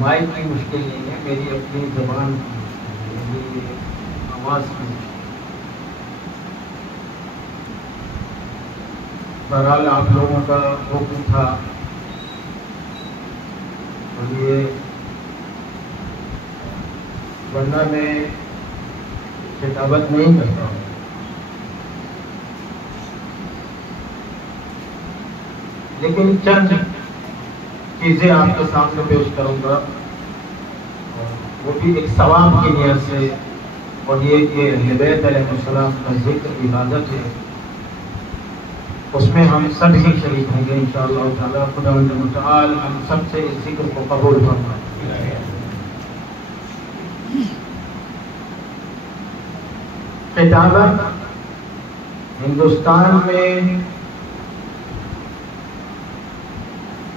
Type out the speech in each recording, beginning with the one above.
Mic की मुश्किल नहीं है, मेरी अपनी ज़बान की मेरी आवाज़ की मुश्किल। बहरहाल आप लोगों का हुक्म था और ये वरना मैं खिताबत नहीं करता हूँ, लेकिन चंद चीज़ें आपके सामने पेश करूँगा वो भी एक सवाब की नियत से, और ये कि अहले बैत अलैहिस्सलाम का जिक्र इबादत है, उसमें हम सब ही शरीक होंगे इंशाअल्लाह ताला। खुदावंद मुतआल हम सब से इस जिक्र को कबूल फरमाए। खिताबत हिंदुस्तान में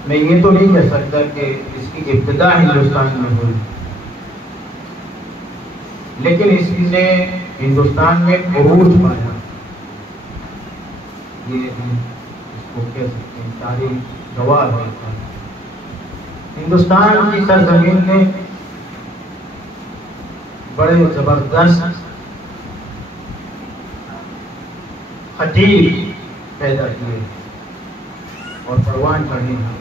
मैं ये तो नहीं कह सकता कि इसकी इब्तिदा हिंदुस्तान में हुई, लेकिन इसने हिंदुस्तान में उरूज पाया, ये इसको कह सकते हैं, तारीख गवाह है। हिंदुस्तान की सरजमीन ने बड़े जबरदस्त खतीब पैदा किए और परवान चढ़े हैं।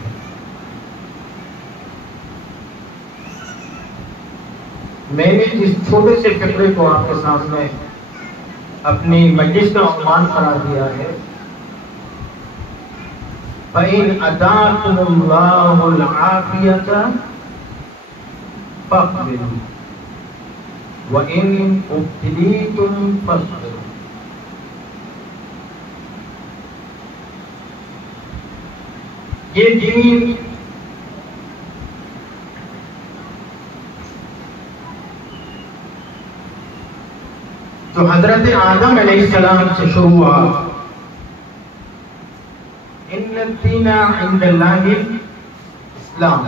मैंने इस छोटे से फिक्रे को आपके सामने अपनी मजलिस का उन्वान करार दिया है, फ़इन अताकुमुल्लाहुल आफ़ियता फ़क़बिलू व इन उब्तिलीतुम फ़स्बिरू। ये दीन जो हजरत आदम अलैहिस्सलाम से शुरू हुआ। इन्ना दीना इंदल्लाहि इस्लाम।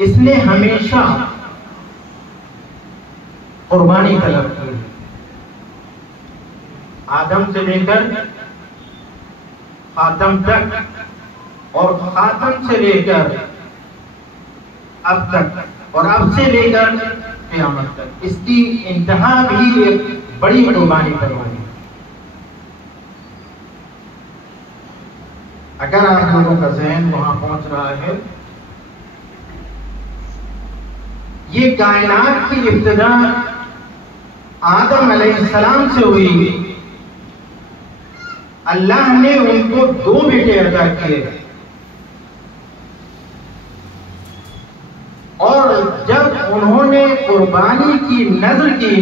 इसने हमेशा कुर्बानी तलब की, आदम से लेकर खातम तक और खातम से लेकर अब तक और अब से लेकर क़यामत तक, इसकी इंतहा भी एक बड़ी कुर्बानी करवानी। अगर आप लोगों का ज़हन वहां पहुंच रहा है, ये कायनात की इब्तिदा आदम अलैहिस्सलाम से हुई। अल्लाह ने उनको 2 बेटे अता किए और जब उन्होंने कुर्बानी की नज़र की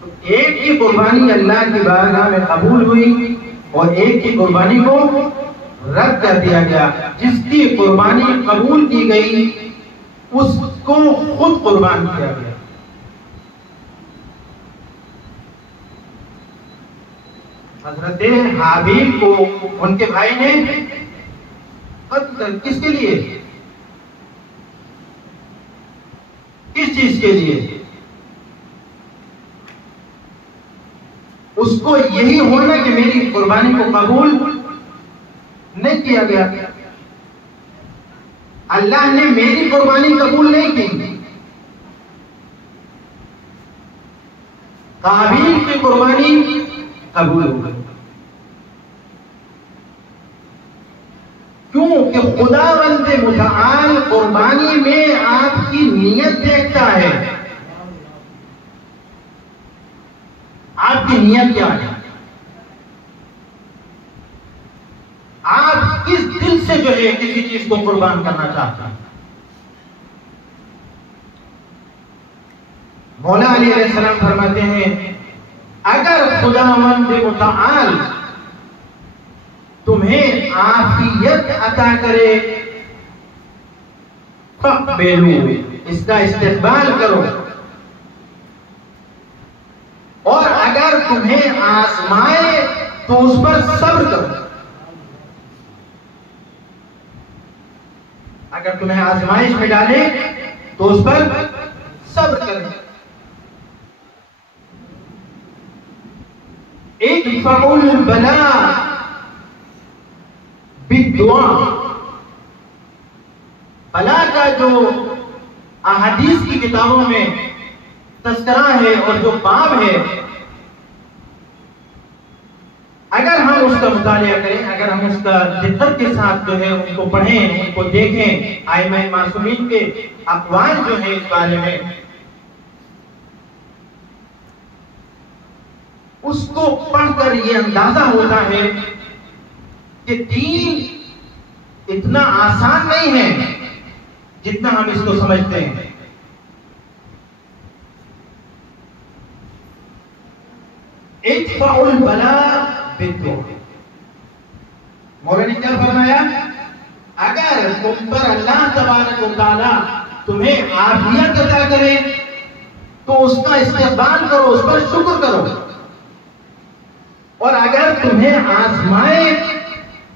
तो एक की कुर्बानी अल्लाह की बारगाह में कबूल हुई और एक की कुर्बानी को रद्द कर दिया गया। जिसकी कुर्बानी कबूल की गई उसको खुद कुर्बान किया गया। हजरत हाबील को उनके भाई ने कत्ल, किसके लिए, किस चीज के लिए? उसको यही होना कि मेरी कुर्बानी को कबूल नहीं किया गया। अल्लाह ने मेरी कुर्बानी कबूल नहीं की, काबिल की कुर्बानी कबूल हो गई। क्यों कि खुदावंद मुतआल कुर्बानी में आपकी नीयत देखता है। आपकी नीयत क्या है? आप किस दिल से जो है किसी चीज को कुर्बान करना चाहते हैं। मौला अली अलैहिस्सलाम फरमाते हैं, अगर खुदावंद मुतआल तुम्हें आफियत अता करे फक़्बिलू, इसका इस्तेक़बाल करो, और अगर तुम्हें आजमाए तो उस पर सब्र करो। अगर तुम्हें आजमाइश में डाले तो उस पर सब्र करें। इदफ़उल बला बिद्दुआ, बला का जो अहादीस की किताबों में तस्करा है और जो बाब है, अगर हम उसका मुतालिया करें, अगर हम उसका दिक्कत के साथ जो है उनको पढ़ें, उनको देखें, आइमाए मासूमीन के अक़वाल जो है इस बारे में, उसको पढ़कर ये अंदाजा होता है कि दीन इतना आसान नहीं है जितना हम इसको समझते हैं। इदफ़उल बला बिद्दुआ, मौला ने क्या फरमाया? अगर तुम पर अल्लाह तबारक व तआला तुम्हें आफियत अता करे तो उसका इस्तेक़बाल करो, उस पर शुक्र करो, और अगर तुम्हें आजमाए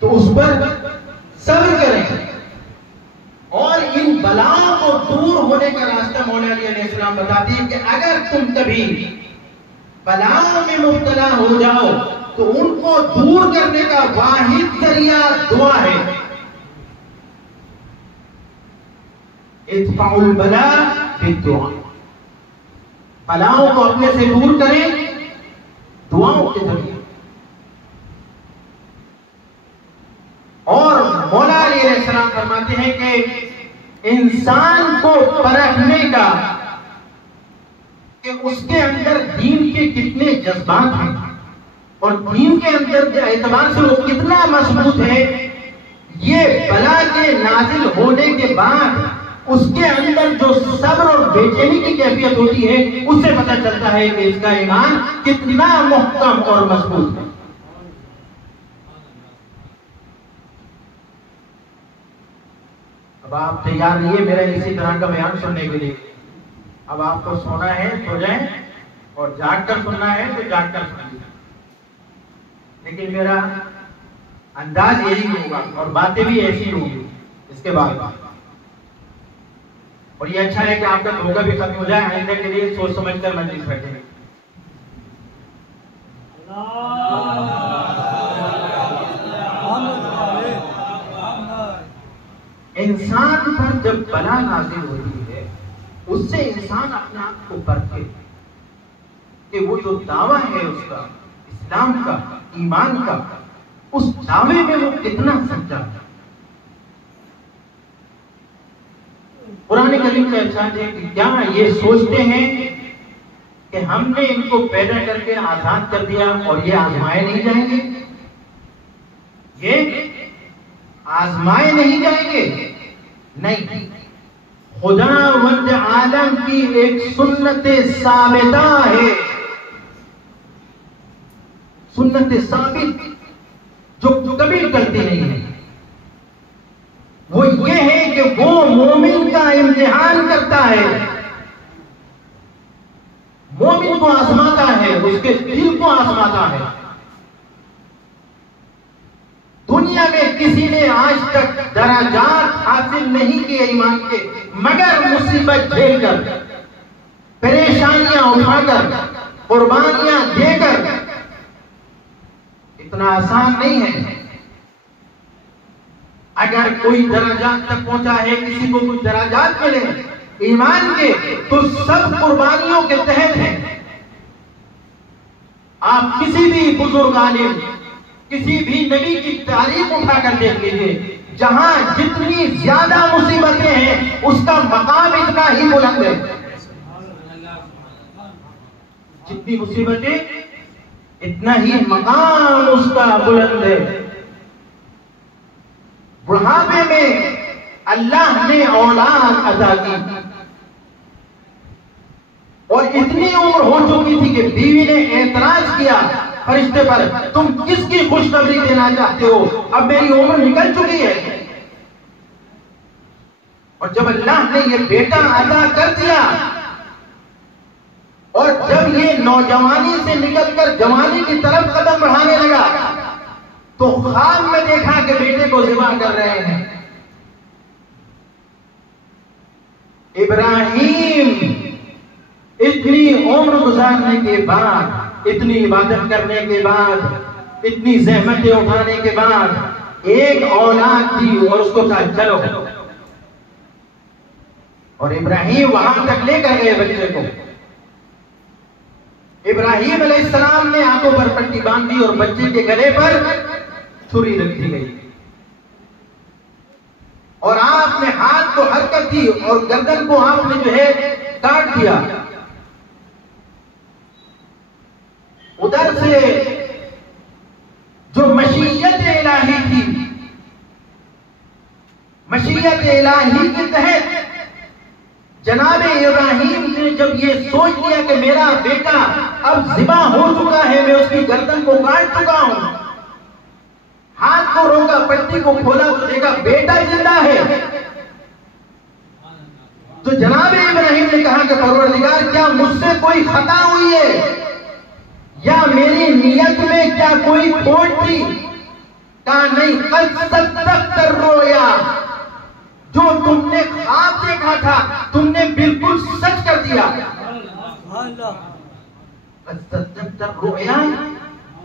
तो उस पर सब्र करें। और इन बलाओं को दूर होने का रास्ता मौला अली अलैहिस्सलाम बताते हैं कि अगर तुम कभी बलाओं में मुब्तला हो जाओ तो उनको दूर करने का वाहिद जरिया दुआ है। इदफ़उल बला बिद्दुआ, बलाओं को अपने से दूर करें दुआओं के जरिए। और मौला अली अलैहिस्सलाम फरमाते हैं कि इंसान को परखने का कि उसके अंदर दीन के कितने जज्बात हैं और दीन के अंदर एतबार से वो कितना मजबूत है, ये बला के नाजिल होने के बाद उसके अंदर जो सब्र और बेचैनी की कैफियत होती है उससे पता चलता है कि इसका ईमान कितना मुहकम और मजबूत है। अब आप तैयार रहिए मेरा इसी तरह का बयान सुनने के लिए। अब आपको सोना है सो जाए, और जाग कर सुनना है तो जाग कर सुनिए, लेकिन मेरा अंदाज यही होगा और बातें भी ऐसी होंगी इसके बाद। और ये अच्छा है कि आपका धोखा भी खत्म हो जाए, आइंदा के लिए सोच समझ कर मजलिस बैठे। इंसान पर जब बला नाजिल होती है, उससे इंसान अपने आप को परखे कि वो जो दावा है उसका, इस्लाम का, ईमान का, उस दावे में वो कितना सच्चा है। कुरान करीम का इरशाद है कि क्या ये सोचते हैं कि हमने इनको पैदा करके आजाद कर दिया और ये आजमाए नहीं जाएंगे? ये आजमाए नहीं जाएंगे? नहीं, खुदावंद आलम की एक सुन्नत साबिता है, सुन्नत साबित जो कभी गलती नहीं है। वो ये है कि वो मोमिन का इम्तिहान करता है, मोमिन को आजमाता है, उसके दिल को आजमाता है। दुनिया में किसी ने आज तक दराजात हासिल नहीं किए ईमान के, मगर मुसीबत झेलकर, परेशानियां उठाकर, कुर्बानियां देकर। इतना आसान नहीं है। अगर कोई दराजात तक पहुंचा है, किसी को कुछ दराजात मिले ईमान के, तो सब कुर्बानियों के तहत है। आप किसी भी बुजुर्ग आलिम, किसी भी नबी की तारीफ उठाकर देख लीजिए, जहां जितनी ज्यादा मुसीबतें हैं उसका मकाम इतना ही बुलंद है। जितनी मुसीबतें इतना ही मकाम उसका बुलंद है। बुढ़ापे में अल्लाह ने औलाद अता की और इतनी उम्र हो चुकी थी कि बीवी ने एतराज किया फरिश्ते पर, तुम किसकी खुशखबरी देना चाहते हो? अब मेरी उम्र निकल चुकी है। और जब अल्लाह ने ये बेटा अता कर दिया और जब ये नौजवानी से निकलकर जवानी की तरफ कदम बढ़ाने लगा, तो ख्वाब में देखा कि बेटे को ज़िबा कर रहे हैं। इब्राहिम इतनी उम्र गुजारने के बाद, इतनी इबादत करने के बाद, इतनी ज़हमतें उठाने के बाद एक औलाद थी और उसको कहा चलो, और इब्राहिम वहां तक लेकर गए बच्चे को। इब्राहिम अलैहिस्सलाम ने आंखों पर पट्टी बांध दी और बच्चे के गले पर छुरी रख दी गई और आपने हाथ को हरकत दी और गर्दन को आपने जो है काट दिया। उधर से जो मशीयत इलाही थी, मशीयत इलाही के तहत जनाब इब्राहिम ने जब ये सोच लिया कि मेरा बेटा अब ज़िबा हो चुका है, मैं उसकी गर्दन को काट चुका हूं, हाथ को रोका, पट्टी को खोला तो देखा बेटा जिंदा है। तो जनाब इब्राहिम ने कहा कि परवरदिगार, क्या मुझसे कोई खता हुई है या मेरी नियत में क्या कोई खोट थी? कहा नहीं, कद रोया, जो तुमने ख्वाब देखा था तुमने बिल्कुल सच कर दिया। रोया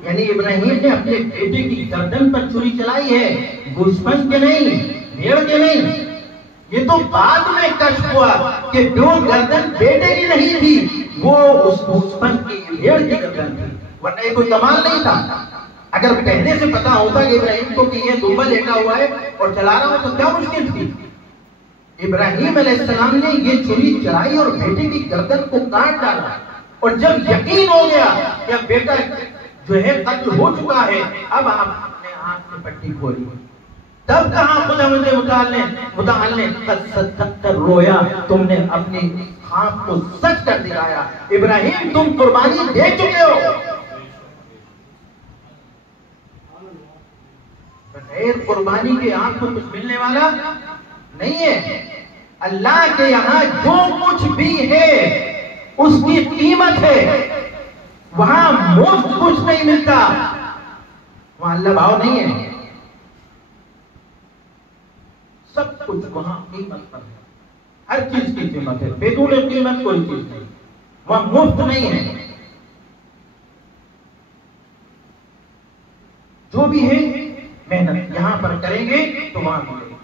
यानी इब्राहिम ने अपने बेटे की गर्दन पर छुरी चलाई है, घुसपन के नहीं, भेड़ के नहीं। ये तो बाद में कष्ट हुआ कि जो गर्दन बेटे की नहीं थी वो उस घुसपन की भेड़ की गर्दन थी, वरना ये कोई कमाल नहीं था। अगर पहले से पता होता कि इब्राहिम को कि ये दुम्बा लेटा हुआ है और चला रहा हो तो क्या मुश्किल थी। इब्राहिम अलैहिस्सलाम ने ये छुरी चलाई और बेटे की गर्दन को काट डाला, और जब यकीन हो गया कि बेटा जो है कत्ल हो चुका है, अब आप अपने हाथ में पट्टी खोली, तब कहा खुदा ने रोया, तुमने अपनी ख्वाब को सच कर दिखाया। इब्राहिम तुम कुर्बानी दे चुके हो। बगैर कुर्बानी के आपको कुछ मिलने वाला नहीं है। अल्लाह के यहां जो कुछ भी है उसकी कीमत है। वहां मुफ्त कुछ नहीं मिलता, वहां अल्लाह भाव नहीं है। सब कुछ वहां कीमत पर है, हर चीज की कीमत है, बेदून कीमत कोई चीज नहीं, वहां मुफ्त नहीं है। जो भी है मेहनत यहां पर करेंगे तो वहां मिलेगी।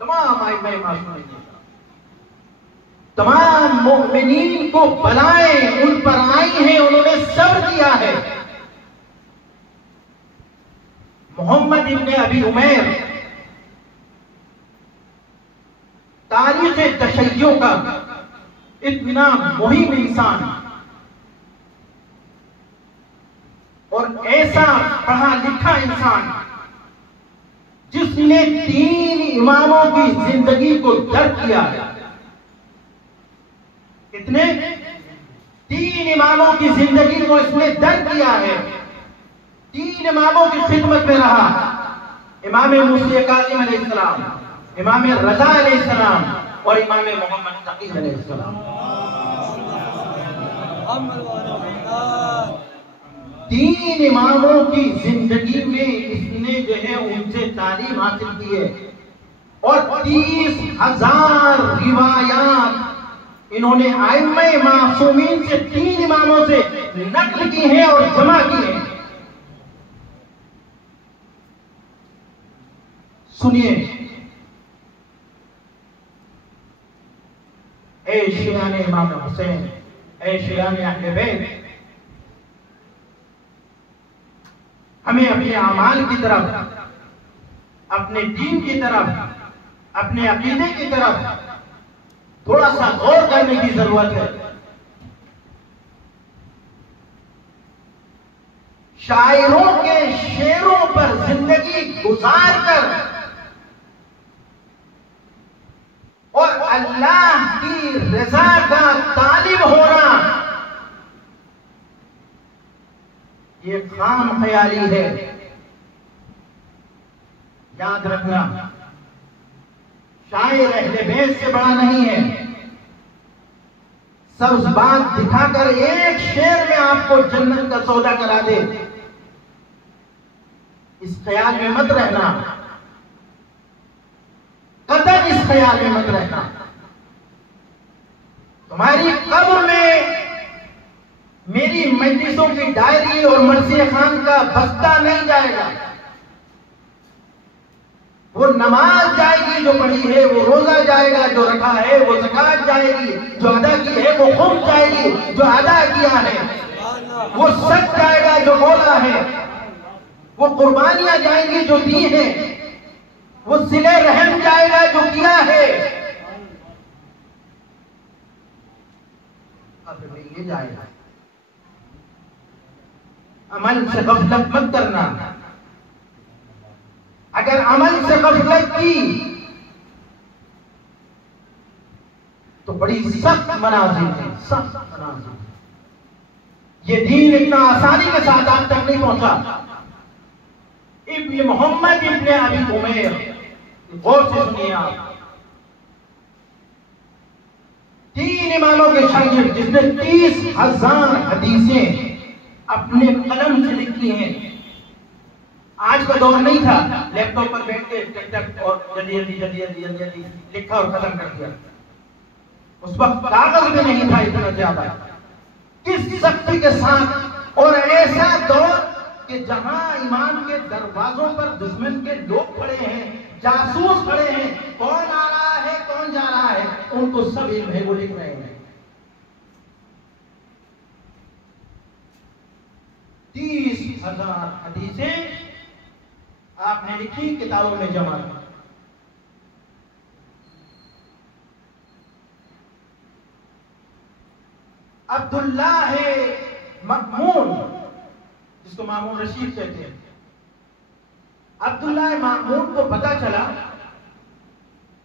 तमाम आइमाए मासूमीन, तमाम मोमिनीन को बलाएं उन पर आई हैं, उन्होंने सब्र किया है। मोहम्मद इब्ने अबी उमैर तारीख तशय्यो का इतना मुहिम इंसान और ऐसा पढ़ा लिखा इंसान जिसने 3 इमामों की जिंदगी को दर्द किया है। कितने? 3 इमामों की जिंदगी को इसने दर्द किया है। 3 इमामों की खिदमत में रहा। इमाम मूसा काज़िम अलैहिस्सलाम, इमाम रज़ा अलैहिस्सलाम और इमाम मोहम्मद तकी अलैहिस्सलाम। 3 इमामों की जिंदगी में इसने जो है उनसे तालीम हासिल की है और 30,000 रिवायात इन्होंने आइम्माए मासूमीन से 3 इमामों से नकल की है और जमा की है। सुनिए, ए शियाने इमाम हुसैन, ए शियाने अहले बैत, हमें अपने अमाल की तरफ, अपने दीन की तरफ, अपने अकीदे की तरफ थोड़ा सा गौर करने की जरूरत है। शायरों के शेरों पर जिंदगी गुजार कर और अल्लाह की रजा का तालिब होना ये खाम ख्याली है। याद रखना, शायर अहले बैत से बड़ा नहीं है। सब बात दिखाकर एक शेर में आपको जन्नत का सौदा करा दे, इस ख्याल में मत रहना, कतई इस ख्याल में मत रहना। तुम्हारी कब्र में मेरी मजलिसों की डायरी और मर्सी खान का बस्ता नहीं जाएगा। वो नमाज जाएगी जो पढ़ी है, वो रोजा जाएगा जो रखा है, वो ज़कात जाएगी जो अदा की है, वो खुम्स जाएगी जो अदा किया है, वो सच जाएगा जो बोला है, वो कुर्बानियां जाएंगी जो दी है, वो सिले रहम जाएगा जो किया है। अब ये जाएगा। अमल से गफलत मत करना। अगर अमल से गफलत की तो बड़ी सख्त मनाज़िल है, सख्त मनाज़िल। ये दीन इतना आसानी के साथ आप तक नहीं पहुंचा। इब्न मोहम्मद इब्न अबी उमैर, गौर से सुनिए आप, 3 इमामों के शागिर्द जिसने 30,000 हदीसें अपने कलम से लिखी हैं। आज का दौर नहीं था लैपटॉप पर बैठ के टक टक और जल्दी लिखा और खत्म कर दिया। उस वक्त कागज में नहीं था इतना ज्यादा। किस शक्ति के साथ, और ऐसा दौर कि जहां ईमान के दरवाजों पर दुश्मन के लोग खड़े हैं, जासूस खड़े हैं, कौन आ रहा है कौन जा रहा है उनको सब इल्म है, वो लिख रहे हैं। 30,000 हदीसें आपने लिखी, किताबों में जमा की। अब्दुल्लाह है मअमून, जिसको मामून रशीद कहते हैं, अब्दुल्लाह मअमून को पता चला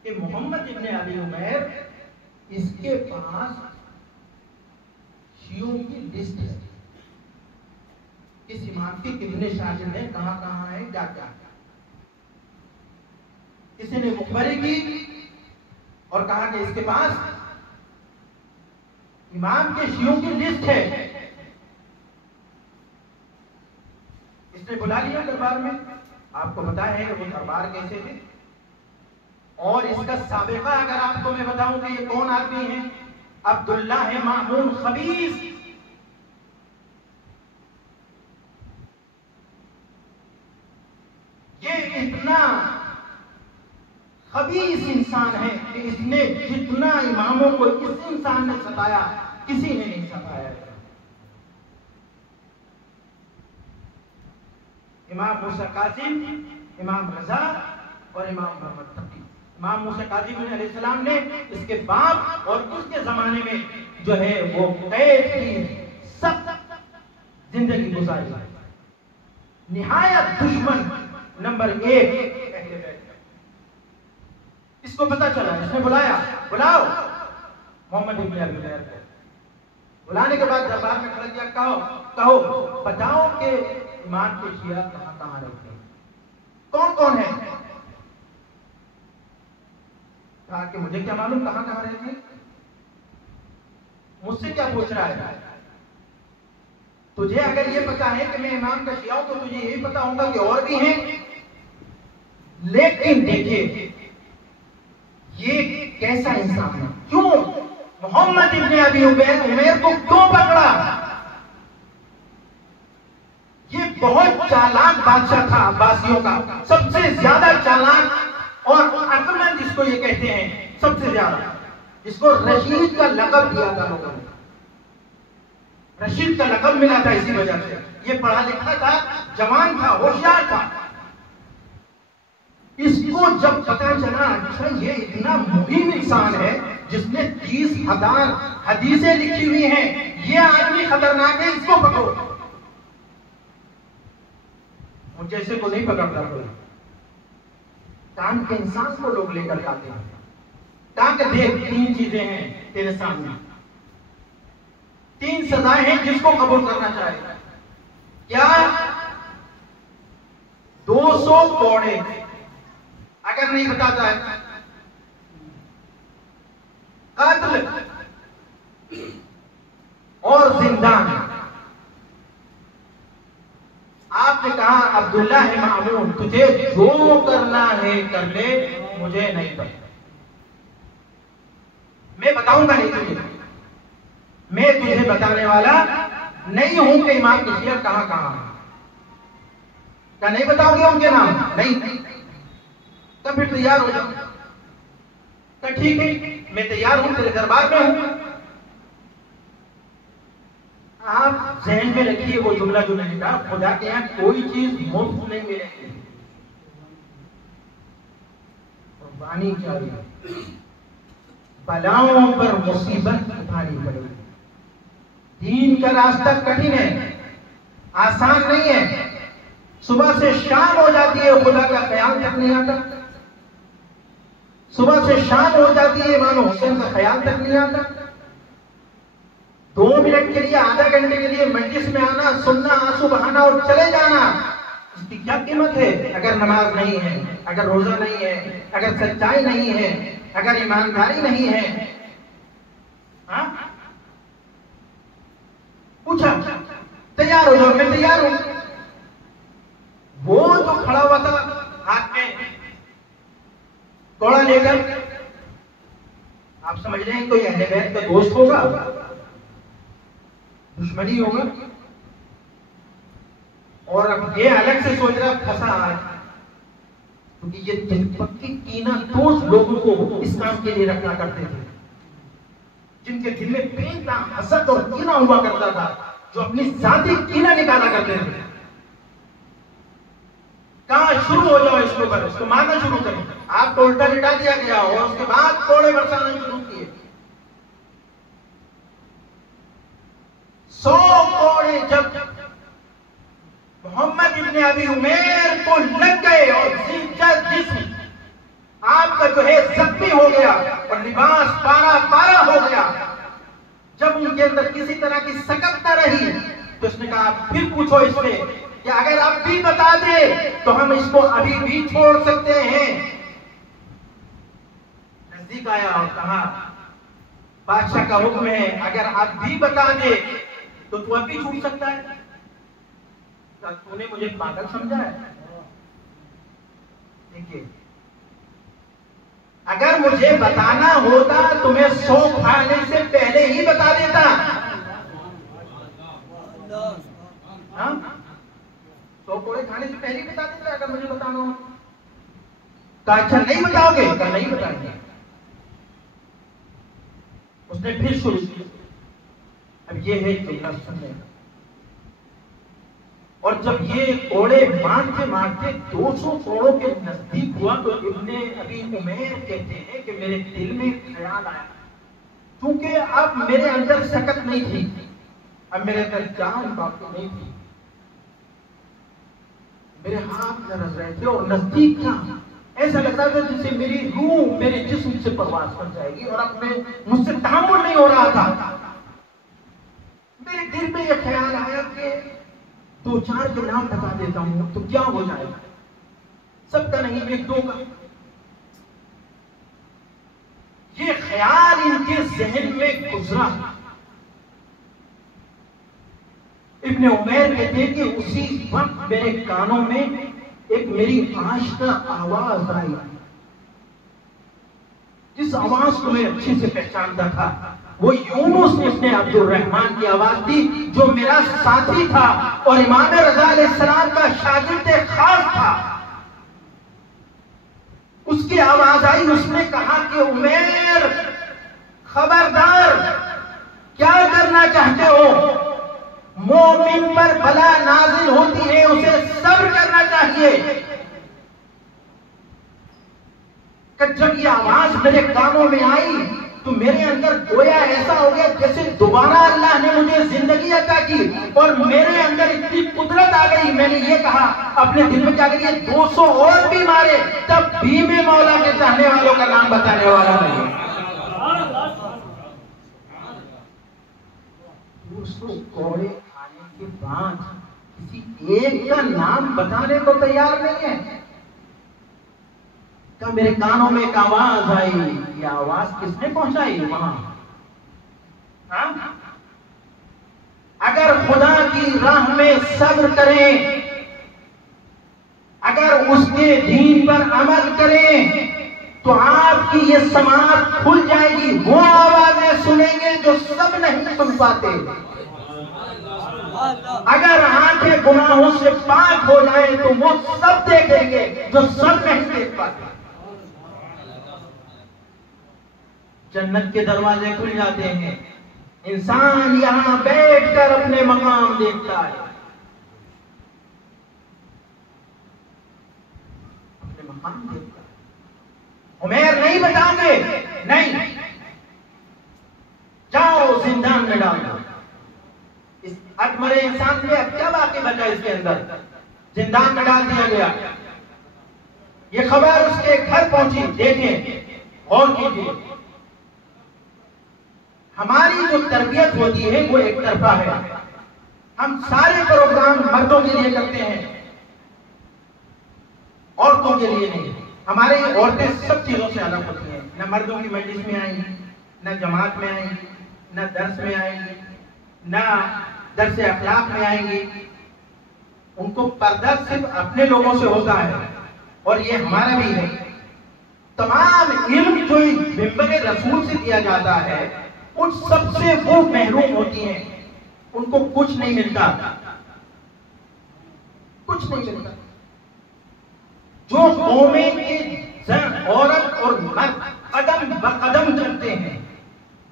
कि मोहम्मद इब्ने अबी उमैर, इसके पास शियों की लिस्ट है, इस इमाम के कितने शागिर्द हैं, कहां है, क्या क्या। किसी ने मुखबरी की और कहा कि इसके पास इमाम के शियों की लिस्ट है। इसने बुला लिया दरबार में। आपको पता है कि वो दरबार कैसे थे, और इसका साबिका अगर आपको मैं बताऊं कि ये कौन आदमी है, अब्दुल्ला है मामून खबीस। ये इतना खबीस इंसान है कि इसने जितना इमामों को इस इंसान ने सताया, किसी ने नहीं सताया। इमाम मूसा कासिम, इमाम रजा और इमाम मोहम्मद तकी। इमाम मूसा कासिम अलैहिस्सलाम ने इसके बाप और उसके जमाने में जो है वो कैद की सख्त जिंदगी गुजारी। निहायत दुश्मन नंबर 1। इसको पता चला, इसने बुलाया, बुलाओ मोहम्मद इब्न अबी उमैर को। बुलाने के बाद दरबार में खड़ा किया, कहो बताओ कि इमाम के शिया कहां कहां रहते हैं, कौन कौन है। कहा कि मुझे क्या मालूम कहां कहां रहते हैं, मुझसे क्या पूछ रहा है। तुझे अगर ये पता है कि मैं इमाम का शिया हूं तो तुझे यही पता होगा कि और भी हैं। लेकिन देखिए ये कैसा इंसान है, क्यों मोहम्मद इब्न अबी उमैर को क्यों पकड़ा। ये बहुत चालाक बादशाह था अब्बासियों का, सबसे ज्यादा चालाक और अक्लमंद जिसको ये कहते हैं, सबसे ज्यादा। इसको रशीद का लक़ब दिया था लोगों ने, रशीद का लक़ब मिला था इसी वजह से। ये पढ़ा लिखा था, जवान था, होशियार था। इसको जब पता चला अच्छा ये इतना मुहिम इंसान है जिसने 30,000 हदीसें लिखी हुई हैं, ये आदमी खतरनाक है, इसको पकड़ो। मुझे जैसे को नहीं पकड़ता कोई, काम के इंसान को लोग लेकर जाते हैं। कहा कि देख 3 चीजें हैं तेरे सामने, 3 सजाएं हैं जिसको कबूल करना चाहे। क्या 200 कोड़े, अगर नहीं बताता है कत्ल और जिंदान। आपने कहा अब्दुल्ला है मामून, तुझे जो करना है कर ले, मुझे नहीं पता, मैं बताऊंगा नहीं तुझे, मैं तुझे बताने वाला नहीं हूं कि इमाम की शिया कहां कहां है। क्या नहीं बताओगे उनके नाम? नहीं। तब फिर तैयार हो जाओ। तो ठीक है, मैं तैयार हूं, तेरे दरबार में हूं। आप जहन में रखिए वो जुमला जो मैंने कहा, खुदा के यहां कोई चीज मुफ्त नहीं मिलेगी, कुर्बानी चाहिए, बलाओं पर मुसीबत उठानी पड़ेगी। दीन का रास्ता कठिन है, आसान नहीं है। सुबह से शाम हो जाती है, खुदा का ख्याल तक नहीं आता। सुबह से शाम हो जाती है, इमाम हुसैन का ख्याल तक नहीं आता। 2 मिनट के लिए, आधा घंटे के लिए मजलिस में आना, सुनना, आंसू बहाना और चले जाना, इसकी क्या कीमत है अगर नमाज नहीं है, अगर रोजा नहीं है, अगर सच्चाई नहीं है, अगर ईमानदारी नहीं है। हाँ, पूछा तैयार हो जाओ, मैं तैयार हूं। वो जो खड़ा हुआ था हाथ में कौड़ा लेकर, आप समझ रहे हैं कोई अहले बैत का दोस्त होगा, दुश्मनी होगा। और अब ये अलग से सोच रहा फंसा आज, क्योंकि ये दिलपक्की कीना दोस्त लोगों को इस काम के लिए रखा करते थे, जिनके दिल में प्रेम का हसद और कीना हुआ करता था, जो अपनी जाती कीना निकाला करते थे। कहा शुरू हो जाओ इसके ऊपर, इसको मारना शुरू करें। आपको उल्टा लिटा दिया गया और उसके बाद कोड़े बरसाना शुरू किए। 100 कोड़े जब मोहम्मद इब्न अबी उमैर को लग गए और जिस्म आपका जो है जख्मी हो गया और लिबास पारा पारा हो गया, जब उनके अंदर किसी तरह की सकत न रही, तो उसने कहा फिर पूछो इससे कि अगर आप भी बता दे तो हम इसको अभी भी छोड़ सकते हैं। नजदीक आया और कहा, बादशाह का हुक्म है, अगर आप भी बता दे तो तू अब भी छूट सकता है। तूने मुझे पागल समझा है? देखिए, अगर मुझे बताना होता तो मैं 100 खाने से पहले ही बता देता। हाँ, 100 कोड़े खाने से पहले ही बता देता अगर मुझे बताना हो। कहा अच्छा नहीं बताओगे? कहा नहीं बताएंगे। उसने फिर शुरू किया। अब ये है जुमला सुनने का। और जब ये कोड़े मारते मारते 200 कोड़ों के नजदीक हुआ तो इब्ने अबी उमैर कहते हैं कि मेरे दिल में ख्याल आया, क्योंकि अब मेरे अंदर सकत नहीं थी, अब मेरे अंदर जान बाकी नहीं थी, मेरे हाथ लरज रहे थे और नजदीक था, ऐसा लगता था जैसे मेरी रूह मेरे जिस्म से परवाज कर जाएगी और अब मैं मुझसे तहम्मुल नहीं हो रहा था। मेरे दिल में यह ख्याल आया कि 2-4 के नाम बता देता हूं तो क्या हो जाएगा, सबका नहीं 1-2 का। ये ख्याल इनके जहन में गुजरा। इब्ने उमैर कहते हैं कि उसी वक्त मेरे कानों में एक मेरी आशिका आवाज आई, जिस आवाज को मैं अच्छे से पहचानता था वो यूनुस इब्ने अब्दुल रहमान की आवाज थी, जो मेरा साथी था और इमाम रज़ा अलैहिस्सलाम का शागिर्द खास था। उसकी आवाज आई, उसने कहा कि उमैर खबरदार, क्या करना चाहते हो? मोमिन पर बला नाजिल होती है, उसे सब्र करना चाहिए। कि जब ये आवाज मेरे कानों में आई तो मेरे अंदर गोया ऐसा हो गया जैसे दोबारा अल्लाह ने मुझे जिंदगी अता की और मेरे अंदर इतनी कुदरत आ गई। मैंने ये कहा अपने दिल में क्या करिए, 200 और भी मारे तब भी मैं मौला के चाहने वालों का नाम बताने वाला नहीं। 200 कोड़े खाने के बाद किसी एक का नाम बताने को तैयार नहीं है। क्या मेरे कानों में एक आवाज आई, ये आवाज किसने पहुंचाई वहां? अगर खुदा की राह में सब्र करें, अगर उसके दीन पर अमल करें तो आपकी ये समात खुल जाएगी। वो आवाजें सुनेंगे जो सब नहीं सुन पाते। अगर आंखें गुनाहों से पाक हो जाए तो वो सब देखेंगे जो सब नहीं देख पाते। जन्नत के दरवाजे खुल जाते हैं, इंसान यहां बैठकर अपने मकाम देखता है, अपने मकाम देखता है। उमैर नहीं बताओगे? नहीं, जाओ जिंदान में डाल दो। इस अकमरे इंसान में अब क्या बाकी बचा? इसके अंदर जिंदान में डाल दिया गया। ये खबर उसके घर पहुंची। देखें और कीजिए, हमारी जो तरबियत होती है वो एक तरफा है। हम सारे प्रोग्राम मर्दों के लिए करते हैं, औरतों के लिए नहीं। हमारी औरतें सब चीजों से अलग होती हैं। न मर्दों की मजलिस में आएंगी, न जमात में आएंगी, न दर्स में आएंगी, न दर्स अखलाक में आएंगी। उनको पर्दा सिर्फ अपने लोगों से होता है और ये हमारा भी है। तमाम इल्म जो मिंबर रसूल से दिया जाता है उन सबसे वो महरूम होती हैं, उनको कुछ नहीं मिलता, कुछ नहीं मिलता। जो कौमें के औरत और मर्द कदम ब कदम चलते हैं,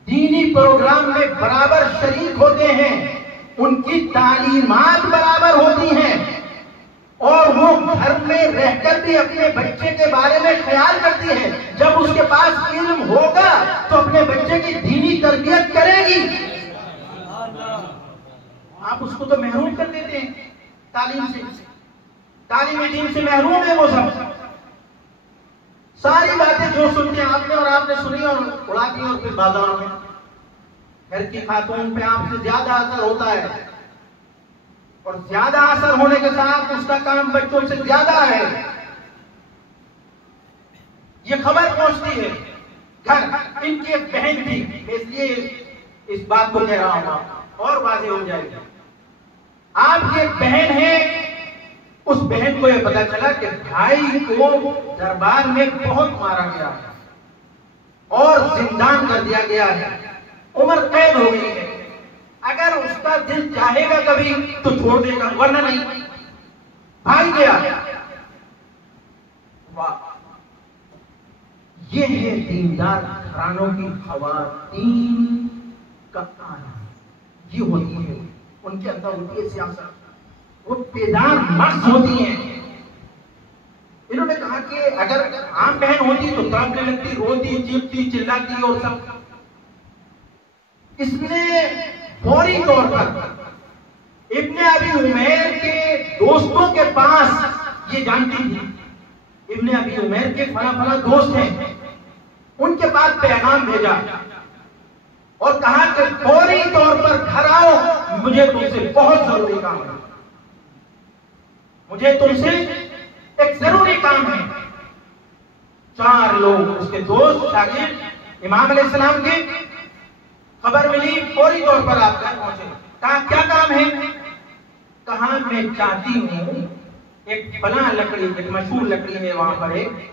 दीनी प्रोग्राम में बराबर शरीक होते हैं, उनकी तालीमात बराबर होती हैं और वो घर में रहकर भी अपने बच्चे के बारे में ख्याल करती है। जब उसके पास इल्म होगा तो अपने बच्चे की दीनी तरबियत करेगी। आप उसको तो महरूम कर देते हैं तालीम से, तालीम दीन से महरूम है वो सब। सारी बातें जो सुनते हैं आपने और आपने सुनी और उड़ा दी और फिर बाजारों में घर की खातून पे आपसे ज्यादा असर होता है और ज्यादा असर होने के साथ उसका काम बच्चों से ज्यादा है। ये खबर पहुंचती है घर इनकी एक बहन थी, इसलिए इस बात को कह रहा हूं और वाज़ेह हो जाएगी। आपकी एक बहन है, उस बहन को यह पता चला कि भाई को दरबार में बहुत मारा गया और जिंदान कर दिया गया है, उम्र कैद हो गई है। अगर उसका दिल चाहेगा कभी तो छोड़ देगा, वरना नहीं। भाई गया। वाह, ये है दीनदार घरानों की खवातीन का आना। ये होती है, उनके अंदर होती है सियासत, वो बेदार मर्द होती हैं। इन्होंने कहा कि अगर आम बहन होती तो तड़पने लगती, रोती, चीखती, चिल्लाती और सब। इसने फौरी तौर पर इब्ने अबी उमैर के दोस्तों के पास, ये जानती थी इब्ने अबी उमैर के फला फला दोस्त हैं, उनके पास पैगाम भेजा और कहा कि फौरी तौर पर घर आओ, मुझे तुमसे बहुत जरूरी काम है, मुझे तुमसे एक जरूरी काम है। 4 लोग उसके दोस्त शागिर्द इमाम अलैहिस्सलाम के खबर मिली, फौरी तौर पर आप घर पहुंचे। कहा क्या काम है? कहा मैं चाहती हूं एक फला लकड़ी, एक मशहूर लकड़ी है वहां पर, एक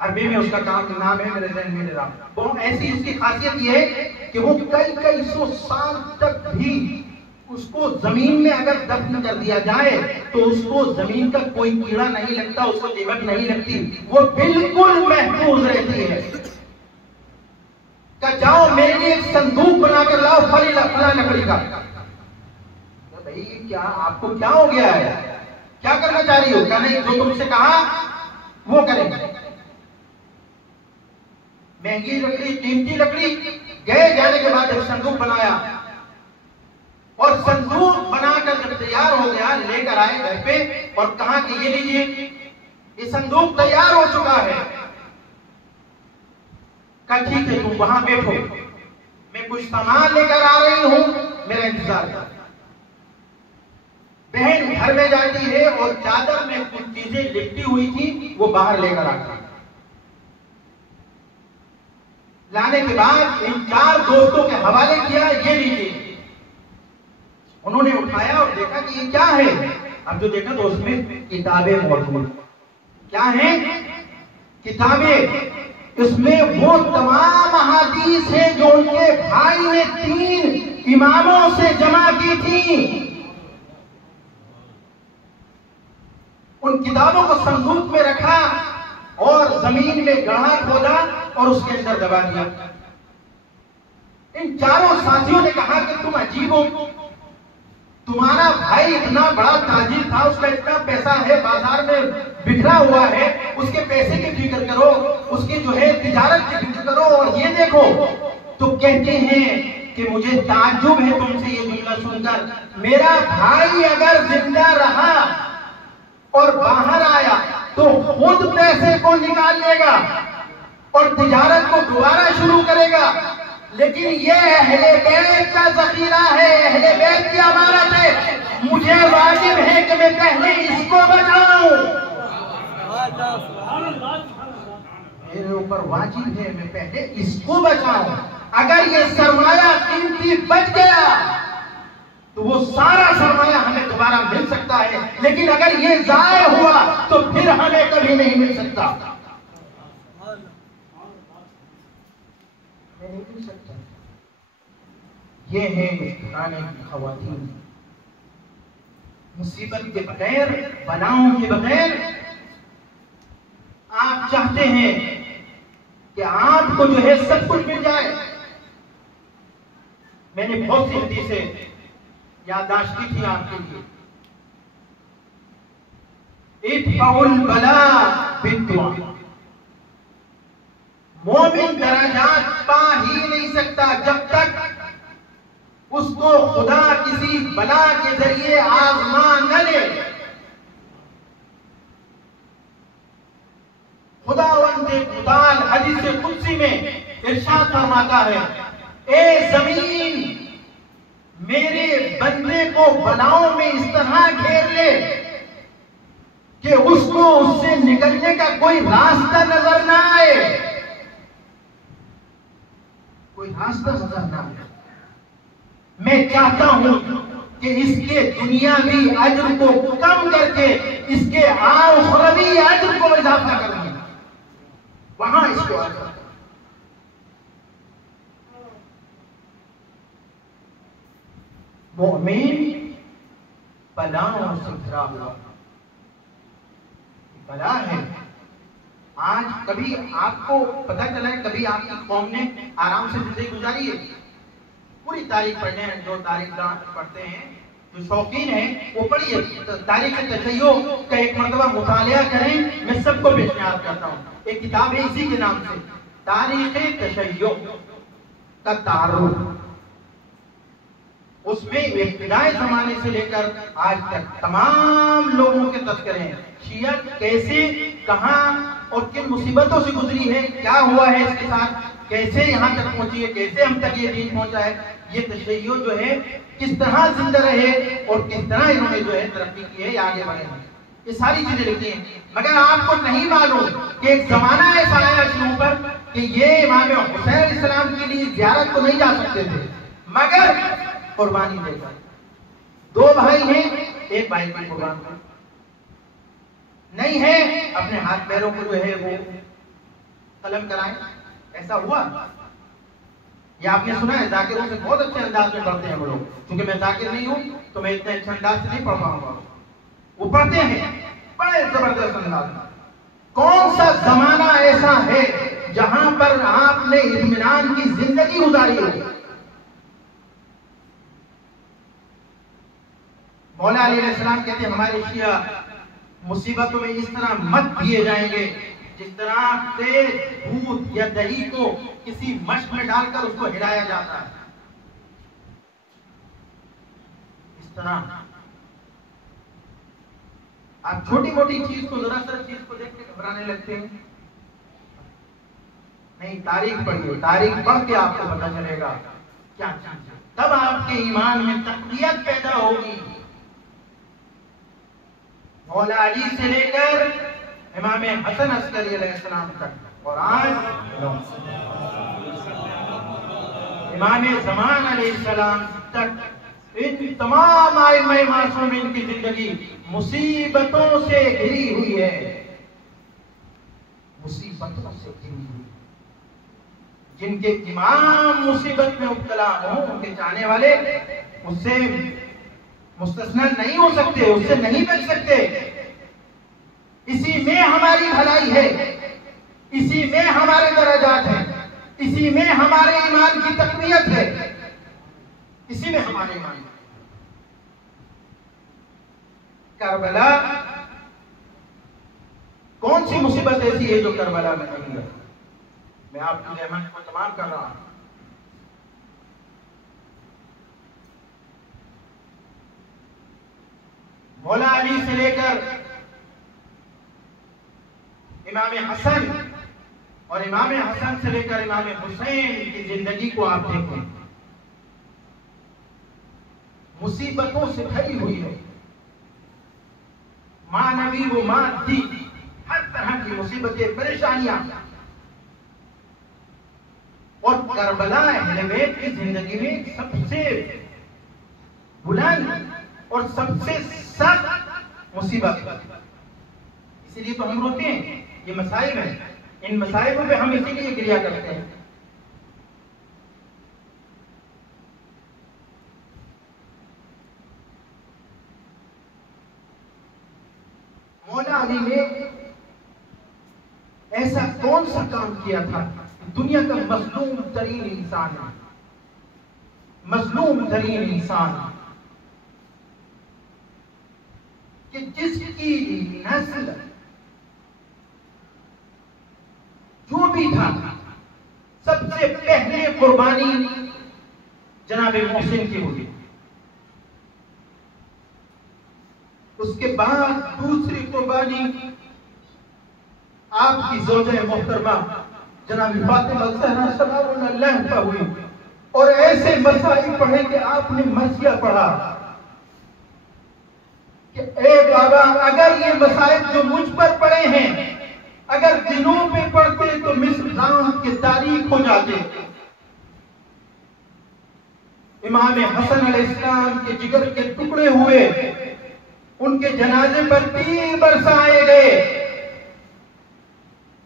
अरबी में उसका नाम है, मेरे जहन में रहा। वो ऐसी उसकी खासियत ये है कि वो कई सौ साल तक भी उसको जमीन में अगर दफन कर दिया जाए तो उसको जमीन का कोई कीड़ा नहीं लगता, उसको दीमक नहीं लगती, वो बिल्कुल महफूज रहती है। का जाओ मेरे लिए एक संदूक बनाकर लाओ फला लकड़ी का। भाई क्या आपको क्या हो गया है, क्या करना चाह रही हो? क्या नहीं, जो तुमसे कहा वो करेंगे। महंगी लकड़ी, कीमती लकड़ी। गए, जाने के बाद एक संदूक बनाया और संदूक बनाकर जब तैयार हो गया लेकर आए घर पे और कहा कि ये लीजिए, ये संदूक तैयार हो चुका है। कहा ठीक है, तुम वहां बैठो, मैं कुछ सामान लेकर आ रही हूं, मेरा इंतजार कर। बहन घर में जाती है और चादर में कुछ चीजें लिपटी हुई थी, वो बाहर लेकर आती। लाने के बाद इन 4 दोस्तों के हवाले किया, ये लीजिए। उन्होंने उठाया और देखा कि ये क्या है। अब जो देखा तो उसमें किताबें मौजूद। क्या है? किताबें। इसमें वो तमाम अहादीस है जो उनके भाई ने 3 इमामों से जमा की थी। उन किताबों को संदूक में रखा और जमीन में गड्ढा खोदा और उसके अंदर दबा दिया। इन 4 साथियों ने कहा कि तुम अजीब हो, तुम्हारा भाई इतना बड़ा ताजिर था, उसका इतना पैसा है, बाजार में बिखरा हुआ है, उसके पैसे की फिक्र करो, उसकी जो है तिजारत की फिक्र करो, और ये देखो तो कहते हैं कि मुझे ताज्जुब है तुमसे ये जुमला सुनकर, मेरा भाई अगर जिंदा रहा और बाहर आया तो खुद पैसे को निकाल लेगा और तिजारत को दोबारा शुरू करेगा, लेकिन ये अहले बैत का ज़ख़ीरा है, अहले बैत की अमानत है। मुझे वाजिब है कि मैं पहले इसको बचाऊं, मेरे ऊपर वाजिब है मैं पहले इसको बचाऊं। अगर ये सरमाया कीमती बच गया तो वो सारा सरमाया हमें दोबारा मिल सकता है, लेकिन अगर ये ज़ाया हुआ तो फिर हमें कभी नहीं मिल सकता, नहीं मिल सकता। ये है इस घराने की ख़वातीन। मुसीबत के बगैर, बलाओं के बगैर आप चाहते हैं कि आपको जो है सब कुछ मिल जाए। मैंने बहुत सी हदीसें याददाश्त की थी आपके लिए। इत्फाउल बला बिद्दुआ, मोमिन दराजात पा ही नहीं सकता जब तक उसको खुदा किसी बला के जरिए आजमा न ले। खुदावंद मुताल हदीस कुदसी में इरशाद फरमाता है, ए जमीन मेरे बंदे को बलाओं में इस तरह घेर ले कि उसको उससे निकलने का कोई रास्ता नजर ना आए। कोई रास्ता नजर ना आए। मैं चाहता हूं कि इसके दुनियावी अज्र को कम करके इसके आखिरवी अज्र को इजाफा करूंगा, वहां इसको अज्र। मोमिन बलाओं से घिरा हुआ बला है। आज कभी आपको पता चला है, कभी आपकी कौम ने आराम से जिंदगी गुजारी है? पूरी तारीख पढ़ने हैं, जो तारीख पढ़ते हैं, जो शौकीन है वो पढ़िए। तारीख तशय्यो का एक मरतबा मुतालिया करें, मैं सबको पेशनयाद करता हूँ। एक किताब है इसी के नाम से, तारीख तशय्यो का तारुफ। उसमें इब्तिदाई जमाने से लेकर आज तक तमाम लोगों के तज़किरे हैं। शियत कैसे, कहां और किन मुसीबतों से गुजरी है, क्या हुआ है इसके साथ, कैसे यहां तक पहुंची है, कैसे हम तक ये दीन पहुंचा है, ये तशय्यो जो है किस तरह जिंदा रहे और किस तरह इन्होंने जो है तरक्की की है या आगे बढ़े हैं, ये सारी चीजें लिखी हैं। मगर आपको नहीं मालूम कि एक जमाना ऐसा आया शुरू पर कि ये इमाम हुसैन अलैहिस्सलाम के लिए ज़ियारत को नहीं जा सकते थे, मगर कुर्बानी देकर। दो भाई हैं, एक भाई की कुर्बान नहीं है, अपने हाथ पैरों को जो है वो कलम कराएं, ऐसा हुआ। या आपने सुना है जाकिरों से बहुत अच्छे अंदाज में पढ़ते हैं वो लोग, क्योंकि मैं जाकिर नहीं हूं तो मैं इतने अच्छे अंदाज से नहीं पढ़ पाऊंगा। वो पढ़ते हैं बड़े जबरदस्त अंदाज में। कौन सा जमाना ऐसा है जहां पर आपने इत्मीनान की जिंदगी गुजारी हो? मौला अली अलैहिस्सलाम कहते हैं हमारे शिया मुसीबतों में इस तरह मत दिए जाएंगे जिस तरह से दूध या दही को किसी मश्क में डालकर उसको हिलाया जाता है, इस तरह। आप छोटी मोटी चीज को, जरा सा चीज को देख के घबराने लगते हैं। नहीं, तारीख पढ़िए, तारीख पढ़ के आपको पता चलेगा क्या चीज है। तब आपके ईमान में तक़वियत पैदा होगी। मौला अली से लेकर इमाम हसन अस्करी अलैहिस्सलाम तक, और आज इमाम ज़मान अलैहिस्सलाम तक, इन तमाम आइम्मा मासूमीन की जिंदगी मुसीबतों से घिरी हुई है, मुसीबतों से घिरी हुई। जिनके इमाम मुसीबत में मुब्तला हों, उनके चाहने वाले उससे मुस्तस्ना नहीं हो सकते, उससे नहीं बच सकते। इसी में हमारी भलाई है, इसी में हमारे दर्जात हैं, इसी में हमारे ईमान की तक़वियत है, इसी में हमारे ईमान। करबला, कौन सी मुसीबत ऐसी है जो करबला में नहीं है? मैं आपकी रहमत को तमाम कर रहा हूं। मौला अली से लेकर इमाम हसन और इमाम हसन से लेकर इमाम हुसैन की जिंदगी को आप देखें, मुसीबतों से भरी हुई है। मानवी वो मादी, हर तरह की मुसीबतें, परेशानियां। और करबला अहले बैत की जिंदगी में सबसे बुलंद और सबसे सख्त मुसीबत, इसीलिए तो हम रोते हैं। ये मसाइब है, इन मसाइबों पे हम इसीलिए गिरिया करते हैं। मौला अली ने ऐसा कौन सा काम किया था? दुनिया का मजलूम तरीन इंसान है, मजलूम तरीन इंसान, कि जिसकी नस्ल जो भी था, सबसे पहले कुर्बानी जनाब मोहसिन की होगी, उसके बाद दूसरी कुर्बानी आपकी ज़ौजा मोहतरमा जनाब फातिमा ज़हरा सलामुल्लाह पर हुई। और ऐसे मसाइल पढ़े कि आपने मर्सिया पढ़ा कि ए बाबा, अगर ये मसाइल जो मुझ पर पड़े हैं, अगर दिनों पे पढ़ते तो मिस्र की तारीख हो जाते, इमाम हसन अलैहिस्सलाम के जिगर के टुकड़े हुए, उनके जनाजे पर तीर बरसाए गए।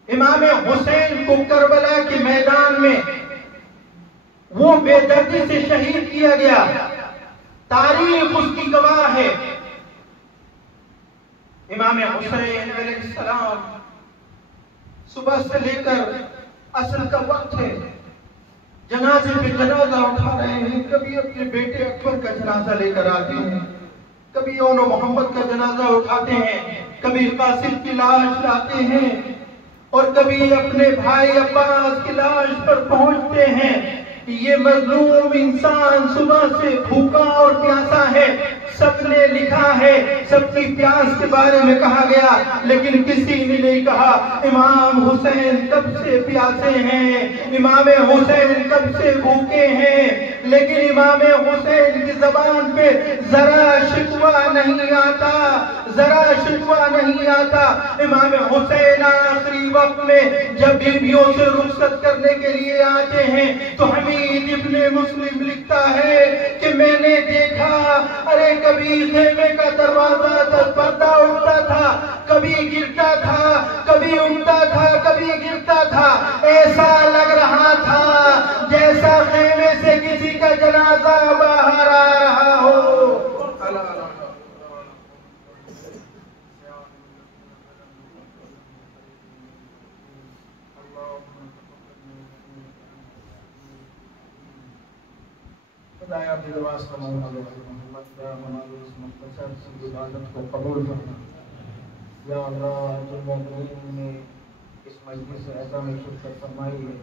इमाम हुसैन को करबला के मैदान में वो बेदर्दी से शहीद किया गया, तारीख उसकी गवाह है। इमाम हुसैन अलैहिस्सलाम सुबह से लेकर असर का वक्त है, जनाजे पे जनाजा उठा रहे हैं। कभी अपने बेटे अकबर का जनाजा लेकर आते हैं, कभी ओनो मोहम्मद का जनाजा उठाते हैं, कभी कासिम की लाश लाते हैं, और कभी अपने भाई अब्बास की लाश पर पहुंचते हैं। ये मजलूम इंसान सुबह से भूखा और प्यासा है। सबने लिखा है, सबकी प्यास के बारे में कहा गया, लेकिन किसी ने नहीं कहा इमाम हुसैन कब से प्यासे हैं, इमाम हुसैन कब से भूखे हैं। लेकिन इमाम हुसैन की जबान पे जरा शिकवा नहीं आता, जरा शिकवा नहीं आता। इमाम हुसैन आखिरी वक्त में जब बीवियों से रुखसत करने के लिए आते हैं तो हमीद इब्ने मुस्लिम लिखता है कि मैंने देखा, अरे कभी खेमे का दरवाजा तक पर्दा उठता था, कभी गिरता था, कभी उठता था, कभी गिरता था। ऐसा लग रहा था जैसा खेमे से किसी का जनाजा बाहर आ रहा हो। इबादत को कबूल करना। या अल्लाह, जो मोमिनीन ने इस मजलिस से ऐसा में शिरकत फरमाई है,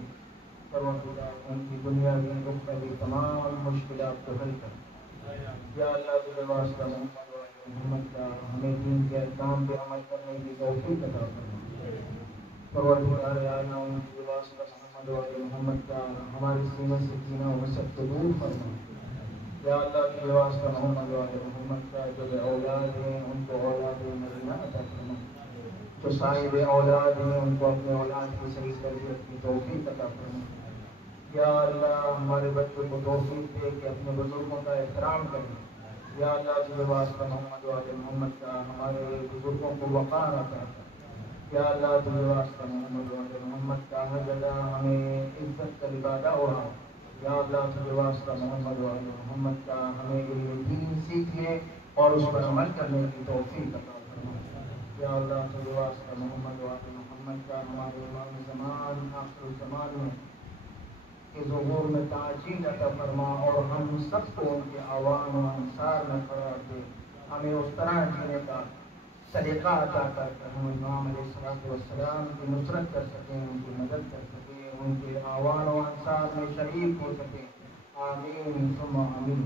परवरदिगार उनकी दुनियावी रुखसती तमाम मुश्किलात को हल कर। या अल्लाह, तुझे वास्ता मोहम्मद का हमें दीन के अहकाम पे अमल करने की तौफीक अता फरमा। परवरदिगार आलम, तुझे वास्ता मोहम्मद का हमारे सीने से कीना और हसद को दूर फरमा। या अल्लाह, तुझे वास्ता मोहम्मद का जो औलाद हैं उनको औलाद मदीना अता फरमा। जो साहिब औलाद हैं उनको अपने औलाद की सही तरबियत की तौफीक अता फरमा। या अल्लाह, हमारे बच्चों को तौफीक दे कि अपने बुजुर्गों का एहतराम करें। या अल्लाह, तुझे वास्ता मोहम्मद का हमारे बुजुर्गों को वक़ार अता कर। या अल्लाह, तुझे वास्ता मोहम्मद का हर जगह हमें इज्जत का लिबादा उड़ाओ। या अल्लाह, तुझे वास्ता मोहम्मद का हमें ये दीन सीखने और उस पर अमल करने की तौफीक अता फरमा। या अल्लाह, तुझे वास्ता मोहम्मद का हमारे इमाम ज़मान आखिर ज़मान में के ज़ुहूर में ताजील अता फरमा और हम सबको उनके आवाम व अंसार में करार दे। हमें उस तरह जीने का सलीका अता कर हम इमाम अलैहिस्सलाम की नुसरत कर सकें, उनकी मदद कर सकें, उनके आवान व अंसार में शरीक हो सके। आमीन सुम्मा आमीन।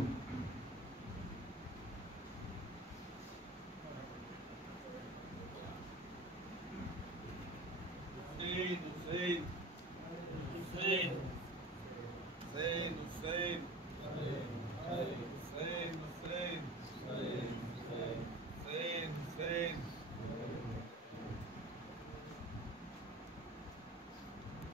Hussein.